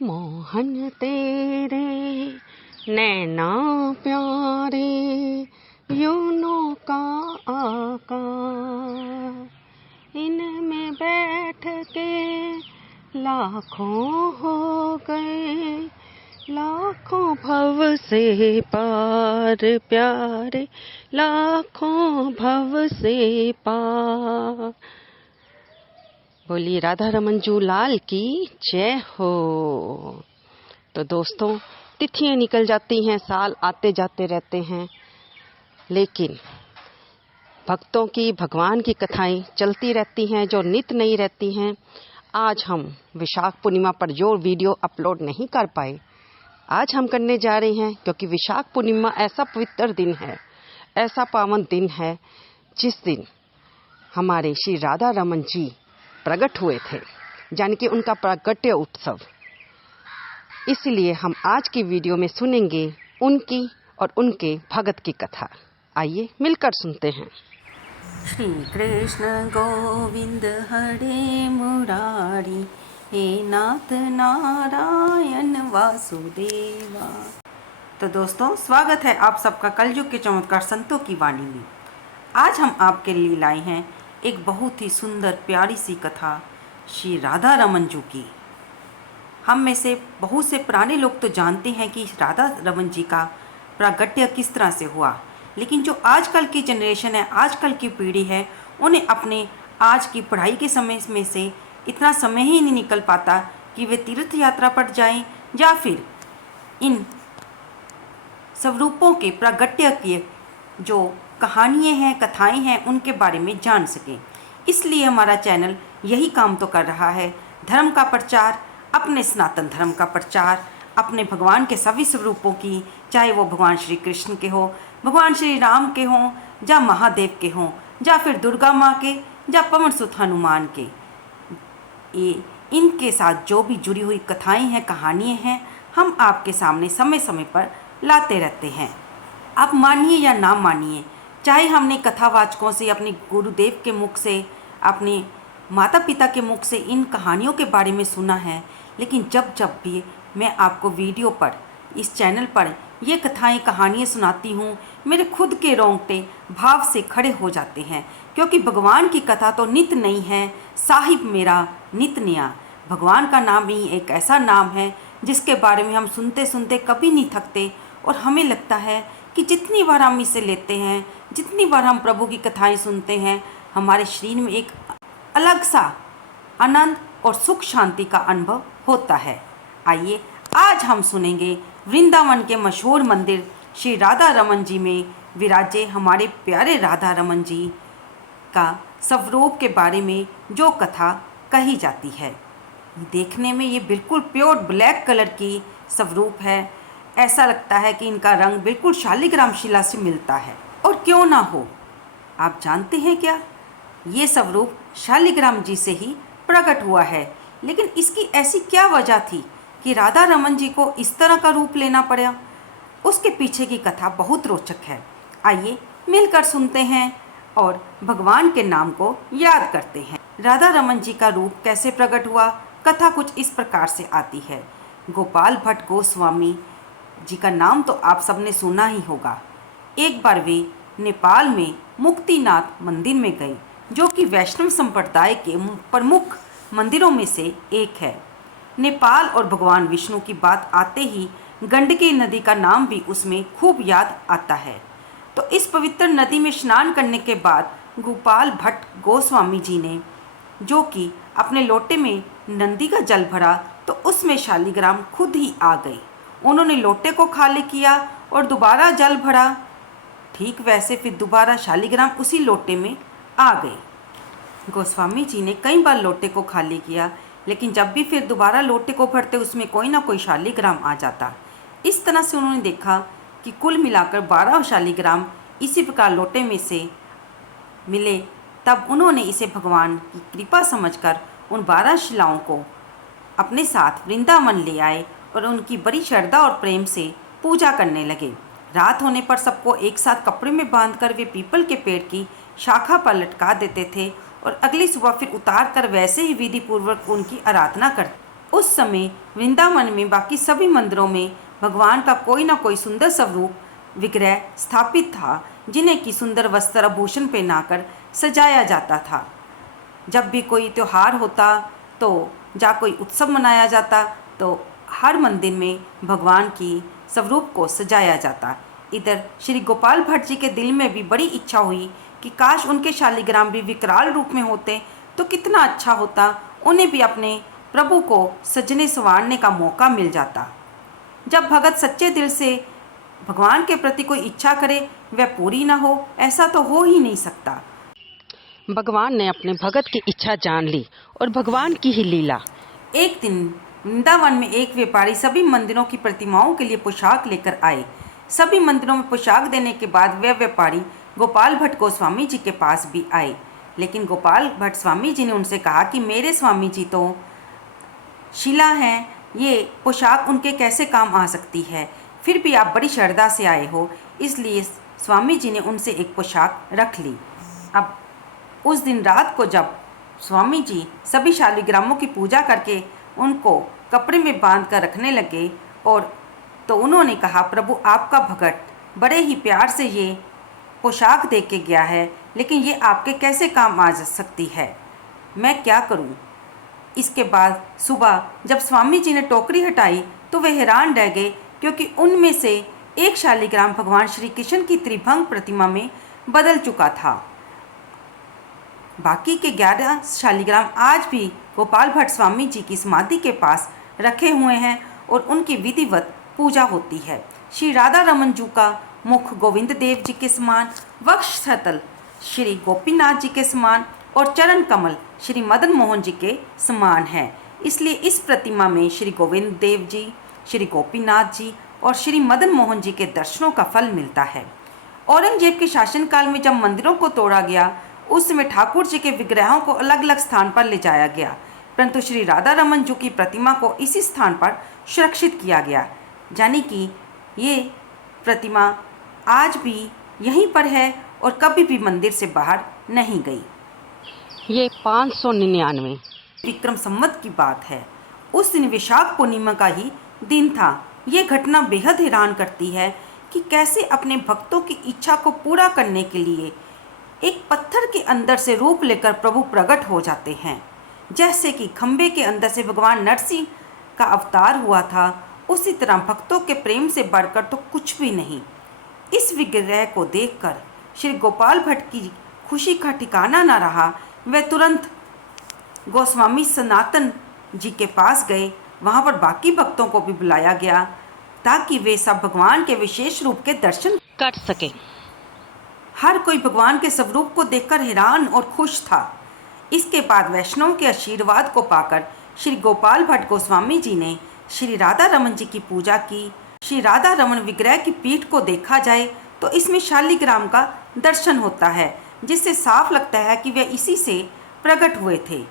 मोहन तेरे नैना प्यारे यूनों का आकार, इनमें बैठ के लाखों हो गए, लाखों भव से पार प्यारे, लाखों भव से पार। बोलिए राधा रमन जू लाल की जय हो। तो दोस्तों, तिथियां निकल जाती हैं, साल आते जाते रहते हैं, लेकिन भक्तों की, भगवान की कथाएं चलती रहती हैं जो नित नई रहती हैं। आज हम विशाख पूर्णिमा पर जो वीडियो अपलोड नहीं कर पाए, आज हम करने जा रहे हैं, क्योंकि विशाख पूर्णिमा ऐसा पवित्र दिन है, ऐसा पावन दिन है, जिस दिन हमारे श्री राधा रमन जी प्रकट हुए थे, यानी कि उनका प्रागट्य उत्सव। इसलिए हम आज की वीडियो में सुनेंगे उनकी और उनके भगत की कथा। आइए मिलकर सुनते हैं। श्री कृष्ण गोविंद हरे मुरारी, हे नाथ नारायण वासुदेवा। तो दोस्तों, स्वागत है आप सबका कलयुग के चमत्कार संतों की वाणी में। आज हम आपके लिए लाए हैं एक बहुत ही सुंदर प्यारी सी कथा श्री राधा रमन जी की। हम में से बहुत से पुराने लोग तो जानते हैं कि राधा रमन जी का प्रागट्य किस तरह से हुआ, लेकिन जो आजकल की जनरेशन है, आजकल की पीढ़ी है, उन्हें अपने आज की पढ़ाई के समय में से इतना समय ही नहीं निकल पाता कि वे तीर्थ यात्रा पर जाएं या फिर इन स्वरूपों के प्रागट्य के जो कहानियाँ हैं, कथाएं हैं, उनके बारे में जान सकें। इसलिए हमारा चैनल यही काम तो कर रहा है, धर्म का प्रचार, अपने सनातन धर्म का प्रचार, अपने भगवान के सभी स्वरूपों की, चाहे वो भगवान श्री कृष्ण के हो, भगवान श्री राम के हों, या महादेव के हों, या फिर दुर्गा माँ के, या पवन सुत हनुमान के, ये इनके साथ जो भी जुड़ी हुई कथाएं हैं, कहानियाँ हैं, हम आपके सामने समय समय पर लाते रहते हैं। आप मानिए या ना मानिए, चाहे हमने कथावाचकों से, अपने गुरुदेव के मुख से, अपने माता पिता के मुख से इन कहानियों के बारे में सुना है, लेकिन जब जब भी मैं आपको वीडियो पर, इस चैनल पर ये कथाएं, कहानियाँ सुनाती हूँ, मेरे खुद के रोंगटे भाव से खड़े हो जाते हैं, क्योंकि भगवान की कथा तो नित नई है, साहिब मेरा नित नया। भगवान का नाम ही एक ऐसा नाम है जिसके बारे में हम सुनते सुनते कभी नहीं थकते, और हमें लगता है कि जितनी बार हम इसे लेते हैं, जितनी बार हम प्रभु की कथाएं सुनते हैं, हमारे शरीर में एक अलग सा आनंद और सुख शांति का अनुभव होता है। आइए आज हम सुनेंगे वृंदावन के मशहूर मंदिर श्री राधा रमन जी में विराजे हमारे प्यारे राधा रमन जी का स्वरूप के बारे में जो कथा कही जाती है। देखने में ये बिल्कुल प्योर ब्लैक कलर की स्वरूप है, ऐसा लगता है कि इनका रंग बिल्कुल शालिग्राम शिला से मिलता है। और क्यों ना हो, आप जानते हैं क्या, ये स्वरूप शालिग्राम जी से ही प्रकट हुआ है। लेकिन इसकी ऐसी क्या वजह थी कि राधा रमन जी को इस तरह का रूप लेना पड़ा? उसके पीछे की कथा बहुत रोचक है। आइए मिलकर सुनते हैं और भगवान के नाम को याद करते हैं। राधा रमन जी का रूप कैसे प्रकट हुआ? कथा कुछ इस प्रकार से आती है। गोपाल भट्ट गोस्वामी जी का नाम तो आप सबने सुना ही होगा। एक बार वे नेपाल में मुक्तिनाथ मंदिर में गए, जो कि वैष्णव संप्रदाय के प्रमुख मंदिरों में से एक है। नेपाल और भगवान विष्णु की बात आते ही गंडकी नदी का नाम भी उसमें खूब याद आता है। तो इस पवित्र नदी में स्नान करने के बाद गोपाल भट्ट गोस्वामी जी ने, जो कि अपने लोटे में नंदी का जल भरा, तो उसमें शालिग्राम खुद ही आ गई। उन्होंने लोटे को खाली किया और दोबारा जल भरा। ठीक वैसे फिर दोबारा शालिग्राम उसी लोटे में आ गई। गोस्वामी जी ने कई बार लोटे को खाली किया, लेकिन जब भी फिर दोबारा लोटे को भरते उसमें कोई ना कोई शालिग्राम आ जाता। इस तरह से उन्होंने देखा कि कुल मिलाकर 12 शालिग्राम इसी प्रकार लोटे में से मिले। तब उन्होंने इसे भगवान की कृपा समझकर उन 12 शिलाओं को अपने साथ वृंदावन ले आए और उनकी बड़ी श्रद्धा और प्रेम से पूजा करने लगे। रात होने पर सबको एक साथ कपड़े में बांधकर वे पीपल के पेड़ की शाखा पर लटका देते थे और अगली सुबह फिर उतार कर वैसे ही विधि पूर्वक उनकी आराधना उस समय वृंदावन में बाकी सभी मंदिरों में भगवान का कोई ना कोई सुंदर स्वरूप विग्रह स्थापित था, जिन्हें की सुंदर वस्त्र आभूषण पहनाकर सजाया जाता था। जब भी कोई त्योहार होता तो या कोई उत्सव मनाया जाता तो हर मंदिर में भगवान की स्वरूप को सजाया जाता। इधर श्री गोपाल भट्ट जी के दिल में भी बड़ी इच्छा हुई कि काश उनके शालिग्राम भी विकराल रूप में होते तो कितना अच्छा होता, उन्हें भी अपने प्रभु को सजने संवारने का मौका मिल जाता। जब भगत सच्चे दिल से भगवान के प्रति कोई इच्छा करे वह पूरी ना हो, ऐसा तो हो ही नहीं सकता। भगवान ने अपने भगत की इच्छा जान ली और भगवान की ही लीला। एक दिन वृंदावन में एक व्यापारी सभी मंदिरों की प्रतिमाओं के लिए पोशाक लेकर आए। सभी मंदिरों में पोशाक देने के बाद वह व्यापारी गोपाल भट्ट गोस्वामी जी के पास भी आए, लेकिन गोपाल भट्ट स्वामी जी ने उनसे कहा कि मेरे स्वामी जी तो शिला हैं, ये पोशाक उनके कैसे काम आ सकती है। फिर भी आप बड़ी श्रद्धा से आए हो, इसलिए स्वामी जी ने उनसे एक पोशाक रख ली। अब उस दिन रात को जब स्वामी जी सभी शालिग्रामों की पूजा करके उनको कपड़े में बांध कर रखने लगे और तो उन्होंने कहा, प्रभु आपका भगत बड़े ही प्यार से ये पोशाक दे के गया है, लेकिन ये आपके कैसे काम आ सकती है, मैं क्या करूं। इसके बाद सुबह जब स्वामी जी ने टोकरी हटाई तो वे हैरान रह गए, क्योंकि उनमें से एक शालिग्राम भगवान श्री कृष्ण की त्रिभंग प्रतिमा में बदल चुका था। बाकी के 11 शालिग्राम आज भी गोपाल भट्ट स्वामी जी की समाधि के पास रखे हुए हैं और उनकी विधिवत पूजा होती है। श्री राधा रमन जी का मुख गोविंद देव जी के समान, वक्षस्थल श्री गोपीनाथ जी के समान और चरण कमल श्री मदन मोहन जी के समान है। इसलिए इस प्रतिमा में श्री गोविंद देव जी, श्री गोपीनाथ जी और श्री मदन मोहन जी के दर्शनों का फल मिलता है। औरंगजेब के शासनकाल में जब मंदिरों को तोड़ा गया उस समय ठाकुर जी के विग्रहों को अलग अलग स्थान पर ले जाया गया, परंतु श्री राधा रमन जी की प्रतिमा को इसी स्थान पर सुरक्षित किया गया, यानी कि ये प्रतिमा आज भी यहीं पर है और कभी भी मंदिर से बाहर नहीं गई। ये 599 विक्रम संवत की बात है। उस दिन वैशाख पूर्णिमा का ही दिन था। ये घटना बेहद हैरान करती है कि कैसे अपने भक्तों की इच्छा को पूरा करने के लिए एक पत्थर के अंदर से रूप लेकर प्रभु प्रकट हो जाते हैं। जैसे कि खंबे के अंदर से भगवान नरसिंह का अवतार हुआ था, उसी तरह भक्तों के प्रेम से बढ़कर तो कुछ भी नहीं। इस विग्रह को देखकर श्री गोपाल भट्ट की खुशी का ठिकाना न रहा। वे तुरंत गोस्वामी सनातन जी के पास गए। वहाँ पर बाकी भक्तों को भी बुलाया गया ताकि वे सब भगवान के विशेष रूप के दर्शन कर सके। हर कोई भगवान के स्वरूप को देखकर हैरान और खुश था। इसके बाद वैष्णव के आशीर्वाद को पाकर श्री गोपाल भट्ट गोस्वामी जी ने श्री राधा रमन जी की पूजा की। श्री राधा रमन विग्रह की पीठ को देखा जाए तो इसमें शालिग्राम का दर्शन होता है, जिससे साफ लगता है कि वे इसी से प्रकट हुए थे।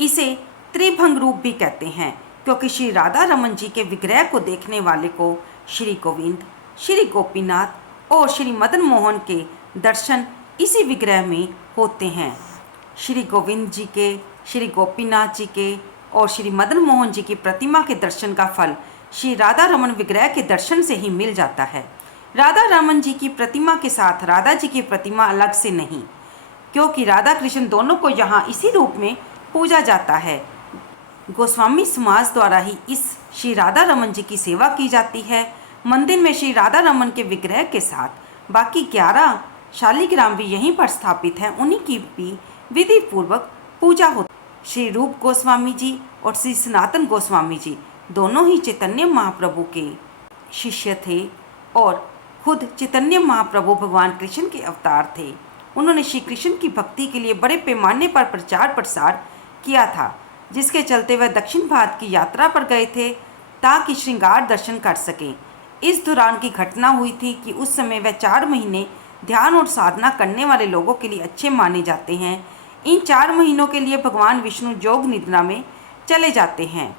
इसे त्रिभंग रूप भी कहते हैं, क्योंकि श्री राधा रमन जी के विग्रह को देखने वाले को श्री गोविंद, श्री गोपीनाथ और श्री मदन मोहन के दर्शन इसी विग्रह में होते हैं। श्री गोविंद जी के, श्री गोपीनाथ जी के और श्री मदन मोहन जी की प्रतिमा के दर्शन का फल श्री राधा रमन विग्रह के दर्शन से ही मिल जाता है। राधा रमन जी की प्रतिमा के साथ राधा जी की प्रतिमा अलग से नहीं, क्योंकि राधा कृष्ण दोनों को यहाँ इसी रूप में पूजा जाता है। गोस्वामी समाज द्वारा ही इस श्री राधा रमन जी की सेवा की जाती है। मंदिर में श्री राधा रमन के विग्रह के साथ बाकी 11 शालिग्राम भी यहीं पर स्थापित हैं, उन्हीं की भी विधि पूर्वक पूजा होती है। श्री रूप गोस्वामी जी और श्री सनातन गोस्वामी जी दोनों ही चैतन्य महाप्रभु के शिष्य थे और खुद चैतन्य महाप्रभु भगवान कृष्ण के अवतार थे। उन्होंने श्री कृष्ण की भक्ति के लिए बड़े पैमाने पर प्रचार प्रसार किया था, जिसके चलते वह दक्षिण भारत की यात्रा पर गए थे ताकि श्रृंगार दर्शन कर सकें। इस दौरान की घटना हुई थी कि उस समय वह 4 महीने ध्यान और साधना करने वाले लोगों के लिए अच्छे माने जाते हैं। इन 4 महीनों के लिए भगवान विष्णु योग निद्रा में चले जाते हैं।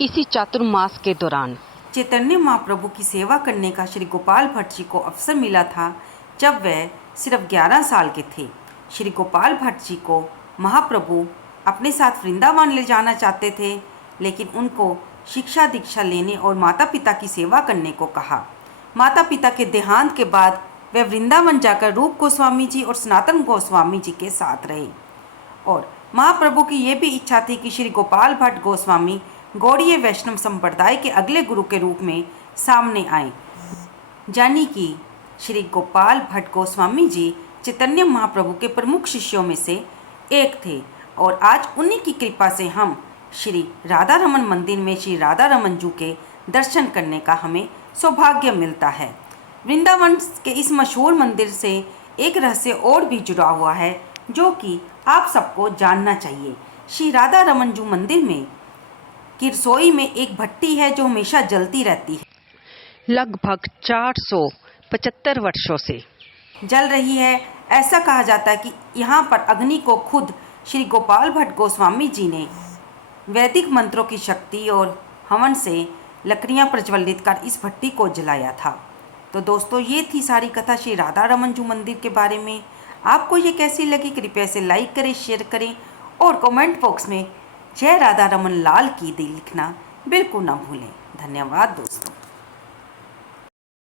इसी चातुर्मास के दौरान चैतन्य महाप्रभु की सेवा करने का श्री गोपाल भट्ट जी को अवसर मिला था जब वह सिर्फ 11 साल के थे। श्री गोपाल भट्ट जी को महाप्रभु अपने साथ वृंदावन ले जाना चाहते थे, लेकिन उनको शिक्षा दीक्षा लेने और माता पिता की सेवा करने को कहा। माता पिता के देहांत के बाद वे वृंदावन जाकर रूप गोस्वामी जी और सनातन गोस्वामी जी के साथ रहे और महाप्रभु की ये भी इच्छा थी कि श्री गोपाल भट्ट गोस्वामी गौड़ीय वैष्णव संप्रदाय के अगले गुरु के रूप में सामने आए, यानी कि श्री गोपाल भट्ट गोस्वामी जी चैतन्य महाप्रभु के प्रमुख शिष्यों में से एक थे और आज उन्हीं की कृपा से हम श्री राधा रमन मंदिर में श्री राधा रमन जी के दर्शन करने का हमें सौभाग्य मिलता है। वृंदावन के इस मशहूर मंदिर से एक रहस्य और भी जुड़ा हुआ है जो कि आप सबको जानना चाहिए। श्री राधा रमन जी मंदिर में की रसोई में एक भट्टी है जो हमेशा जलती रहती है, लगभग 475 वर्षों से जल रही है। ऐसा कहा जाता है कि यहाँ पर अग्नि को खुद श्री गोपाल भट्ट गोस्वामी जी ने वैदिक मंत्रों की शक्ति और हवन से लकड़ियाँ प्रज्वलित कर इस भट्टी को जलाया था। तो दोस्तों, ये थी सारी कथा श्री राधा रमन जी मंदिर के बारे में। आपको ये कैसी लगी? कृपया इसे लाइक करें, शेयर करें और कमेंट बॉक्स में जय राधा रमन लाल की दी लिखना बिल्कुल ना भूलें। धन्यवाद दोस्तों।